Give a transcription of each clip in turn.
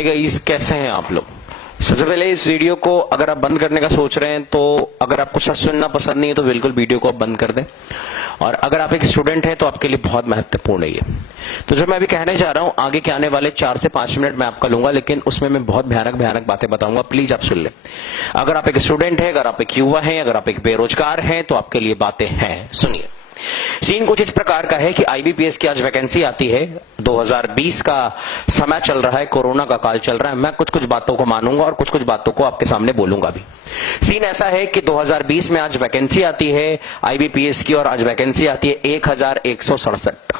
Hey guys, कैसे हैं आप लोग। सबसे पहले इस वीडियो को अगर आप बंद करने का सोच रहे हैं तो अगर आपको सच सुनना पसंद नहीं है तो बिल्कुल वीडियो को आप बंद कर दें। और अगर आप एक स्टूडेंट हैं तो आपके लिए बहुत महत्वपूर्ण है ये। तो जो मैं अभी कहने जा रहा हूं, आगे के आने वाले 4 से 5 मिनट मैं आपका लूंगा, लेकिन उसमें मैं बहुत भयानक बातें बताऊंगा। प्लीज आप सुन लें। अगर आप एक स्टूडेंट हैं, अगर आप एक युवा हैं, अगर आप एक बेरोजगार हैं तो आपके लिए बातें हैं। सुनिए। सीन कुछ इस प्रकार का है कि आईबीपीएस की आज वैकेंसी आती है। 2020 का समय चल रहा है, कोरोना का काल चल रहा है। मैं कुछ बातों को मानूंगा और कुछ बातों को आपके सामने बोलूंगा भी। सीन ऐसा है कि 2020 में आज वैकेंसी आती है आईबीपीएस की, और आज वैकेंसी आती है 1167।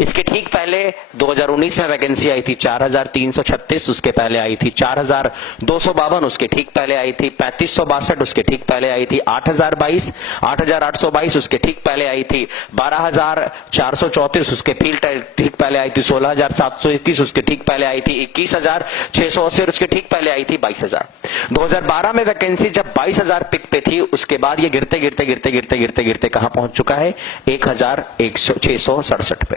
इसके ठीक पहले 2019 में वैकेंसी आई थी 4336, उसके पहले आई थी 4252, उसके ठीक पहले आई थी 3562, उसके ठीक पहले आई थी 8022, 8822, उसके ठीक पहले आई थी 12434, उसके ठीक पहले आई थी 16721, उसके ठीक पहले आई थी 21680, उसके ठीक पहले आई थी 22000। 2012 में वैकेंसी जब 22000 पिक पे थी, उसके बाद ये गिरते कहां पहुंच चुका है? 1667 पे,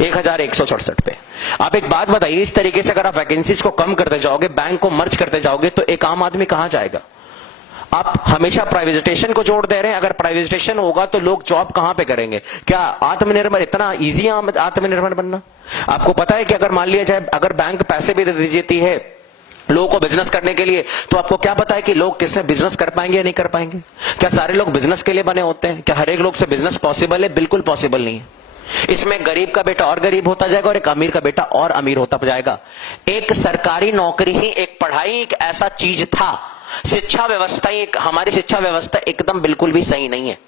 1167 पे। आप एक बात बताइए, इस तरीके से अगर आप वैकेंसीज को कम करते जाओगे, बैंक को मर्ज करते जाओगे, तो एक आम आदमी कहां जाएगा? आप हमेशा प्राइवेटाइजेशन को जोड़ दे रहे हैं। अगर प्राइवेटाइजेशन होगा तो लोग जॉब कहां पे करेंगे? क्या आत्मनिर्भर इतना इजी है आत्मनिर्भर बनना? आपको पता है कि अगर मान लिया जाए, अगर बैंक पैसे भी दे देती है लोगों को बिजनेस करने के लिए, तो आपको क्या पता है कि लोग किससे बिजनेस कर पाएंगे या नहीं कर पाएंगे? क्या सारे लोग बिजनेस के लिए बने होते हैं? क्या हर एक लोग से बिजनेस पॉसिबल है? बिल्कुल पॉसिबल नहीं है। इसमें गरीब का बेटा और गरीब होता जाएगा और एक अमीर का बेटा और अमीर होता जाएगा। एक सरकारी नौकरी ही, एक पढ़ाई एक ऐसा चीज था। शिक्षा व्यवस्था ही हमारी शिक्षा व्यवस्था एकदम बिल्कुल भी सही नहीं है।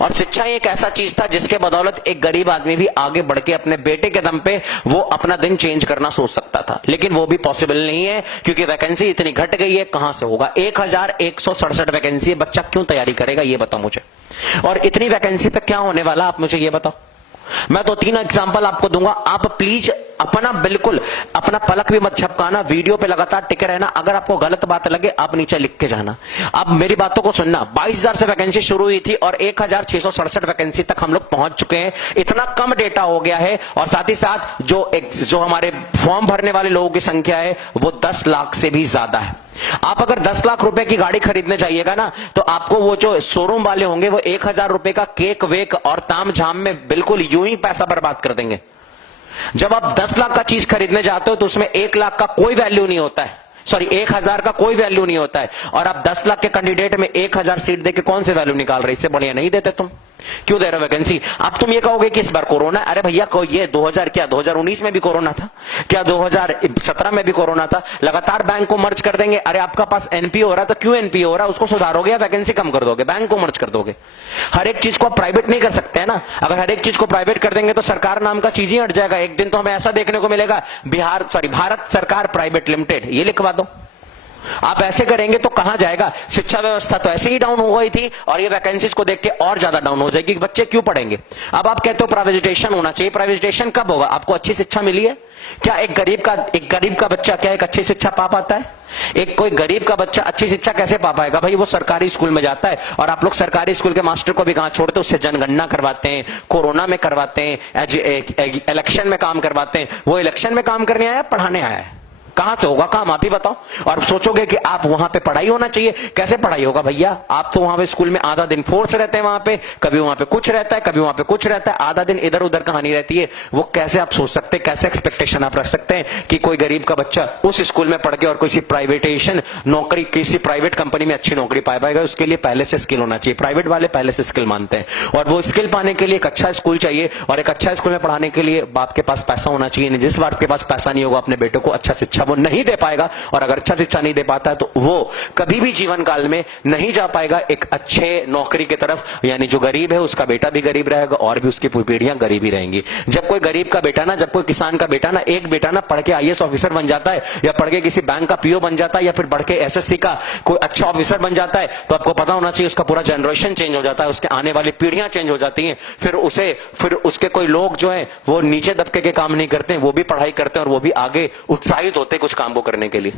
और शिक्षा एक ऐसा चीज था जिसके बदौलत एक गरीब आदमी भी आगे बढ़ के अपने बेटे के दम पे वो अपना दिन चेंज करना सोच सकता था, लेकिन वो भी पॉसिबल नहीं है क्योंकि वैकेंसी इतनी घट गई है। कहां से होगा? 1167 वैकेंसी है। बच्चा क्यों तैयारी करेगा ये बताओ मुझे। और इतनी वैकेंसी पे क्या होने वाला आप मुझे ये बताओ। मैं तो 3 एग्जांपल आपको दूंगा। आप प्लीज बिल्कुल अपना पलक भी मत झपकाना, वीडियो पे लगातार टिके रहना। अगर आपको गलत बात लगे आप नीचे लिख के जाना। अब मेरी बातों को सुनना। 22000 से वैकेंसी शुरू हुई थी और 1667 वैकेंसी तक हम लोग पहुंच चुके हैं। इतना कम डेटा हो गया है। और साथ ही साथ जो हमारे फॉर्म भरने वाले लोगों की संख्या है वो 10 लाख से भी ज्यादा है। आप अगर 10 लाख रुपए की गाड़ी खरीदने जाइएगा ना, तो आपको वो जो शोरूम वाले होंगे वो 1000 रुपए का केक वेक और ताम झाम में बिल्कुल यूं ही पैसा बर्बाद कर देंगे। जब आप 10 लाख का चीज खरीदने जाते हो तो उसमें 1 लाख का कोई वैल्यू नहीं होता है। सॉरी, 1000 का कोई वैल्यू नहीं होता है। और आप 10 लाख के कैंडिडेट में 1000 सीट देके कौन से वैल्यू निकाल रहे? इससे बढ़िया नहीं देते तुम। क्यों दे रहे हो वैकेंसी? अब तुम ये कहोगे कि इस बार कोरोना। अरे भैया, ये 2019 में भी कोरोना था क्या? 2017 में भी कोरोना था। लगातार बैंक को मर्ज कर देंगे। अरे आपका पास एनपीओ हो रहा है तो क्यों एनपीओ हो रहा है उसको सुधारोगे या वैकेंसी कम कर दोगे? बैंक को मर्ज कर दोगे। हर एक चीज को प्राइवेट नहीं कर सकते है ना। अगर हर एक चीज को प्राइवेट कर देंगे तो सरकार नाम का चीज ही हट जाएगा। एक दिन तो हमें ऐसा देखने को मिलेगा, भारत सरकार प्राइवेट लिमिटेड, ये लिखवा दो। आप ऐसे करेंगे तो कहां जाएगा? शिक्षा व्यवस्था तो ऐसे ही डाउन हो गई थी और ये वैकेंसीज को देख के और ज्यादा डाउन हो जाएगी। बच्चे क्यों पढ़ेंगे? अब आप कहते हो प्राइवेटाइजेशन होना चाहिए। प्राइवेटाइजेशन कब होगा? आपको अच्छी शिक्षा मिली है क्या? एक गरीब का बच्चा क्या एक अच्छी शिक्षा पा पाता है? कोई गरीब का बच्चा अच्छी शिक्षा कैसे पा पाएगा? भाई वो सरकारी स्कूल में जाता है और आप लोग सरकारी स्कूल के मास्टर को भी कहां छोड़ते? उससे जनगणना करवाते हैं, कोरोना में करवाते हैं, इलेक्शन में काम करवाते हैं। वो इलेक्शन में काम करने आया, पढ़ाने आया है? कहां से होगा काम? आप ही बताओ। और सोचोगे कि आप वहां पे पढ़ाई होना चाहिए। कैसे पढ़ाई होगा भैया? आप तो वहां पे स्कूल में आधा दिन फोर्स रहते हैं, वहां पे कभी वहां पे कुछ रहता है, कभी वहां पे कुछ रहता है, आधा दिन इधर उधर कहानी रहती है। वो कैसे आप सोच सकते हैं? कैसे एक्सपेक्टेशन आप रख सकते हैं कि कोई गरीब का बच्चा उस स्कूल में पढ़ के और किसी प्राइवेटाइजेशन नौकरी, किसी प्राइवेट कंपनी में अच्छी नौकरी पा पाएगा? उसके लिए पहले से स्किल होना चाहिए। प्राइवेट वाले पहले से स्किल मानते हैं और वो स्किल पाने के लिए एक अच्छा स्कूल चाहिए। और एक अच्छा स्कूल में पढ़ाने के लिए बाप के पास पैसा होना चाहिए। जिस बाप के पास पैसा नहीं होगा अपने बेटे को अच्छा शिक्षा वो नहीं दे पाएगा। और अगर अच्छा शिक्षा नहीं दे पाता है तो वो कभी भी जीवन काल में नहीं जा पाएगा एक अच्छे नौकरी की तरफ। यानी जो गरीब है उसका बेटा भी गरीब रहेगा और भी उसकी पीढ़ियां गरीब ही रहेंगी। जब कोई गरीब का बेटा ना, जब कोई किसान का बेटा ना, एक बेटा ना पढ़ के आईएएस ऑफिसर बन जाता है या पढ़ के किसी बैंक का पीओ बन जाता है या फिर बढ़ के एसएससी का कोई अच्छा ऑफिसर बन जाता है, तो आपको पता होना चाहिए उसका पूरा जनरेशन चेंज हो जाता है, उसके आने वाली पीढ़ियां चेंज हो जाती हैं। फिर उसके कोई लोग जो है वो नीचे दबके के काम नहीं करते हैं, वो भी पढ़ाई करते हैं और वो भी आगे उत्साहित होते हैं होते कुछ काम को करने के लिए।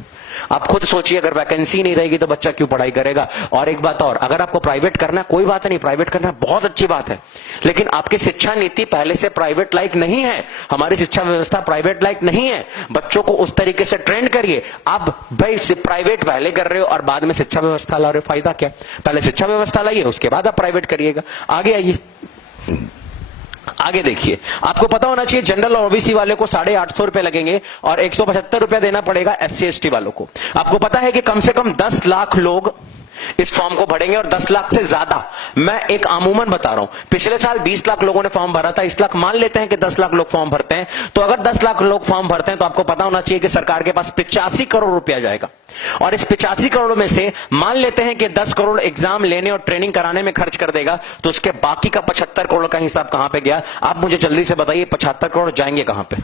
आप खुद सोचिए, अगर वैकेंसी नहीं रहेगी तो बच्चा क्यों पढ़ाई करेगा। और एक बात और, अगर आपको प्राइवेट करना है कोई बात नहीं, प्राइवेट करना बहुत अच्छी बात है, लेकिन आपकी शिक्षा नीति पहले से प्राइवेट लाइक नहीं है। हमारी शिक्षा व्यवस्था प्राइवेट लाइक नहीं है। बच्चों को उस तरीके से ट्रेंड करिए। आप भाई प्राइवेट पहले कर रहे हो और बाद में शिक्षा व्यवस्था ला रहे हो, फायदा क्या? पहले शिक्षा व्यवस्था लाइए, उसके बाद आप प्राइवेट करिएगा। आगे आइए, आगे देखिए, आपको पता होना चाहिए जनरल और ओबीसी वाले को 850 रुपए लगेंगे और 175 रुपया देना पड़ेगा एससी एसटी वालों को। आपको पता है कि कम से कम 10 लाख लोग इस फॉर्म को भरेंगे और 10 लाख से ज्यादा। मैं एक आमूमन बता रहा हूं, पिछले साल 20 लाख लोगों ने फॉर्म भरा था, इस लाख मान लेते हैं कि 10 लाख लोग फॉर्म भरते हैं, तो अगर 10 लाख लोग फॉर्म भरते हैं तो आपको पता होना चाहिए कि सरकार के पास 85 करोड़ रुपया जाएगा। और इस 85 करोड़ में से मान लेते हैं कि 10 करोड़ एग्जाम लेने और ट्रेनिंग कराने में खर्च कर देगा, तो उसके बाकी का 75 करोड़ का हिसाब कहां पे गया? आप मुझे जल्दी से बताइए, 75 करोड़ जाएंगे कहां पे?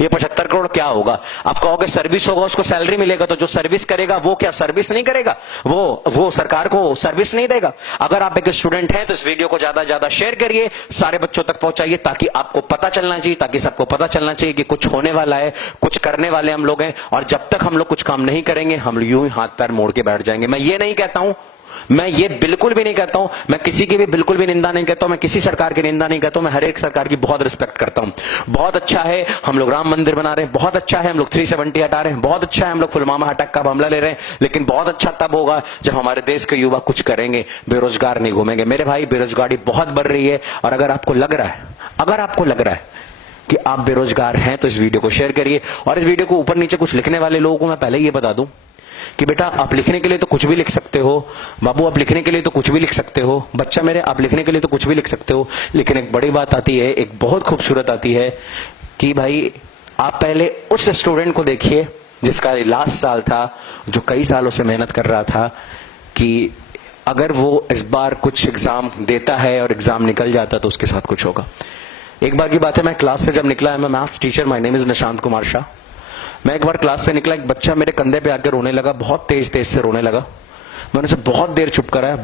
ये 75 करोड़ क्या होगा? आप कहोगे सर्विस होगा, उसको सैलरी मिलेगा, तो जो सर्विस करेगा वो क्या सर्विस नहीं करेगा? वो सरकार को सर्विस नहीं देगा। अगर आप एक स्टूडेंट हैं तो इस वीडियो को ज्यादा ज्यादा शेयर करिए, सारे बच्चों तक पहुंचाइए, ताकि आपको पता चलना चाहिए, ताकि सबको पता चलना चाहिए कि कुछ होने वाला है, कुछ करने वाले हम लोग हैं। और जब तक हम लोग कुछ काम नहीं करेंगे, हम यूं ही हाथ पैर मोड़ के बैठ जाएंगे। मैं ये नहीं कहता हूं, मैं ये बिल्कुल भी नहीं कहता हूं, मैं किसी की भी बिल्कुल भी निंदा नहीं करता हूं, मैं किसी सरकार की निंदा नहीं करता हूं, मैं हर एक सरकार की बहुत रिस्पेक्ट करता हूं। बहुत अच्छा है हम लोग राम मंदिर बना रहे हैं, बहुत अच्छा है हम लोग 370 हटा रहे हैं, बहुत अच्छा है हम लोग पुलवामा अटैक का हमला ले रहे हैं, लेकिन बहुत अच्छा तब होगा जब हमारे देश के युवा कुछ करेंगे, बेरोजगार नहीं घूमेंगे। मेरे भाई, बेरोजगारी बहुत बढ़ रही है, और अगर आपको लग रहा है कि आप बेरोजगार हैं तो इस वीडियो को शेयर करिए। और इस वीडियो को ऊपर नीचे कुछ लिखने वाले लोगों को मैं पहले ये बता दूं कि बेटा, आप लिखने के लिए तो कुछ भी लिख सकते हो, बाबू आप लिखने के लिए तो कुछ भी लिख सकते हो, बच्चा मेरे आप लिखने के लिए तो कुछ भी लिख सकते हो, लेकिन एक बड़ी बात आती है, एक बहुत खूबसूरत आती है कि भाई आप पहले उस स्टूडेंट को देखिए जिसका लास्ट साल था, जो कई सालों से मेहनत कर रहा था, कि अगर वो इस बार कुछ एग्जाम देता है और एग्जाम निकल जाता तो उसके साथ कुछ होगा। एक बार की बात है, मैं क्लास से जब निकला है, मैं maths teacher, my name is Nishant Kumar Shah. मैं एक बार क्लास से निकला, एक बच्चा मेरे कंधे पे आकर रोने लगा, बहुत तेज तेज से रोने लगा। मैंने उसे बहुत देर चुप कराया।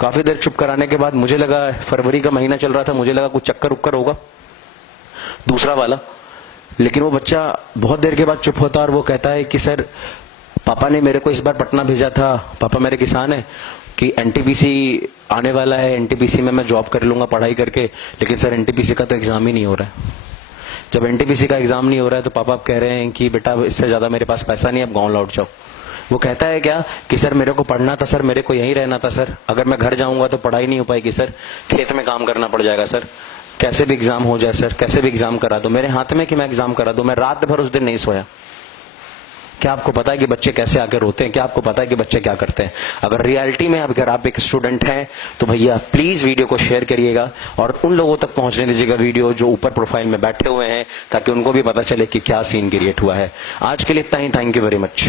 काफी देर चुप कराने के बाद मुझे लगा, फरवरी का महीना चल रहा था, मुझे लगा कुछ चक्कर उक्कर होगा दूसरा वाला। लेकिन वो बच्चा बहुत देर के बाद चुप होता और वो कहता है कि सर, पापा ने मेरे को इस बार पटना भेजा था, पापा मेरे किसान है, कि एनटीपीसी आने वाला है, एनटीपीसी में मैं जॉब कर लूंगा पढ़ाई करके, लेकिन सर एनटीपीसी का तो एग्जाम ही नहीं हो रहा है। जब एनटीपीसी का एग्जाम नहीं हो रहा है तो पापा आप कह रहे हैं कि बेटा इससे ज्यादा मेरे पास पैसा नहीं है, अब गांव लौट जाओ। वो कहता है क्या कि सर मेरे को पढ़ना था सर, मेरे को यहीं रहना था सर, अगर मैं घर जाऊंगा तो पढ़ाई नहीं हो पाएगी सर, खेत में काम करना पड़ जाएगा सर, कैसे भी एग्जाम हो जाए सर, कैसे भी एग्जाम करा दो, मेरे हाथ में कि मैं एग्जाम करा दूं। मैं रात भर उस दिन नहीं सोया। क्या आपको पता है कि बच्चे कैसे आके रोते हैं? क्या आपको पता है कि बच्चे क्या करते हैं? अगर रियलिटी में अगर आप एक स्टूडेंट हैं तो भैया प्लीज वीडियो को शेयर करिएगा और उन लोगों तक पहुंचने दीजिएगा वीडियो जो ऊपर प्रोफाइल में बैठे हुए हैं, ताकि उनको भी पता चले कि क्या सीन क्रिएट हुआ है। आज के लिए इतना ही, थैंक यू वेरी मच।